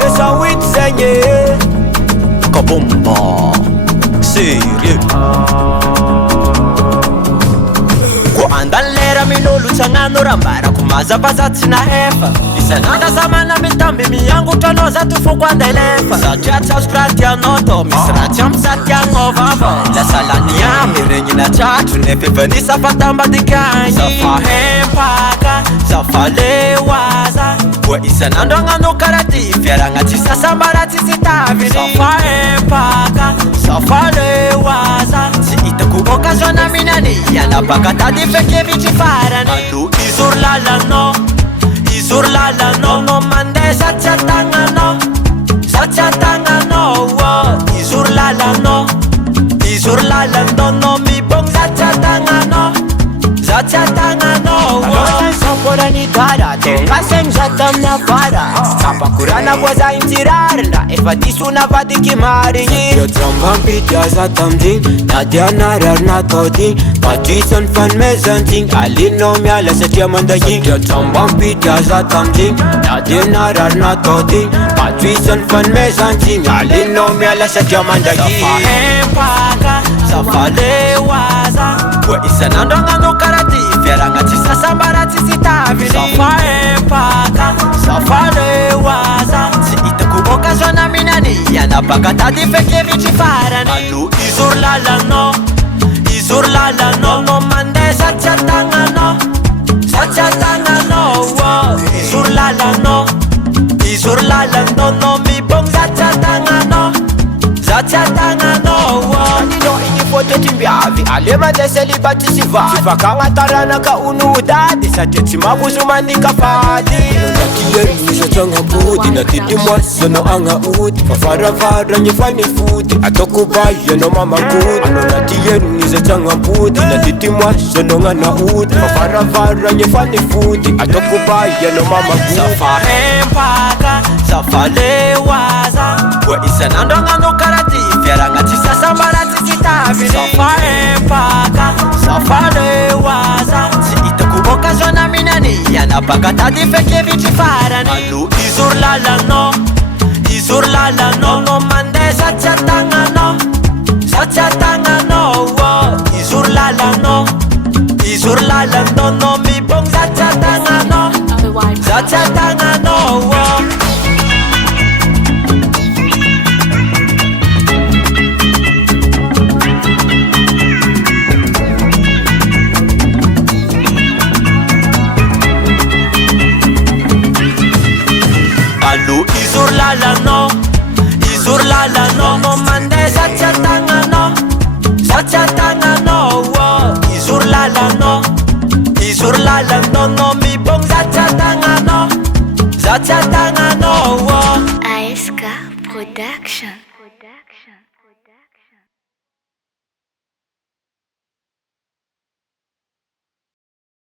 Desa wit zenye kabomba sérieux ko andalera minolo tsagnano rambara kumazabaza tsina hefa isananda zamana mitambi miyangu trano zato foko andelefa satria tsasopraty anao to misy ratsy amsaty agnova lasalania miregnina tratro nefa evanisa fatambadikagny zafahempaka zafaleoaza koa isanandro agnano karaha ty fiaragna tsy sasambara tsy sitaviny zafahempaka zafaleoaza tsy hitako occasion minany ianabaka tady fekevitry farany alo izory lalanao izory lalanao no mandeha satsy atagnanao izory lalanao no mibogny satsy atagnanao samporany dara tengasegny zato amina vara sampakorana koa za intsirarina efa disona vadiky marigny trambampitia za tamdigny na dia narary natao tigny patrisany fanomezantigny alinao miala satria mandagigny trambampitia za tamdigny na dia narary natao tigny patrisany fanomezantigny alinao miala satria mandagigny zafahempaka zafaleoaza koa isanandro agnano karaha ty fiaragna tsy sasambara tsy sitaviny zafahempaka zafaleoaza tsy hitako occasion minany ianabaka tady fekevitry farany alo izory lalanao no mandeha satsy atagnanao izory lalanao no mibogny satsy atagnanao fototrymbiavy ale mandeha celibaty sy vady fakagnatarana onodady satria tsy makoso manika fady natieronisatsagnapody natidimoasy anao agnaody fafaravaragny efa nifody ataoko bay anao mamakody anao natieronisatsagnapody natidimoasy anao gnanaody fafaravaragny efa nifody ataoko bay anao mamakody zafahempaka zafaleoaza koa isanandro agnano karaha ty fiaragna tsy sasambara tsy sitaviny zafahempaka zafaleoaza tsy hitako occasion minany ianabaka tady fekevitry farany alo izory lalanao no mandeha satsy atagnanao izory lalanao no mibogny satsy atagnanao alo izory lalanao no mandeha satsy atagnanao izory lalanao no mibogny satsy atagnanao ASK Production.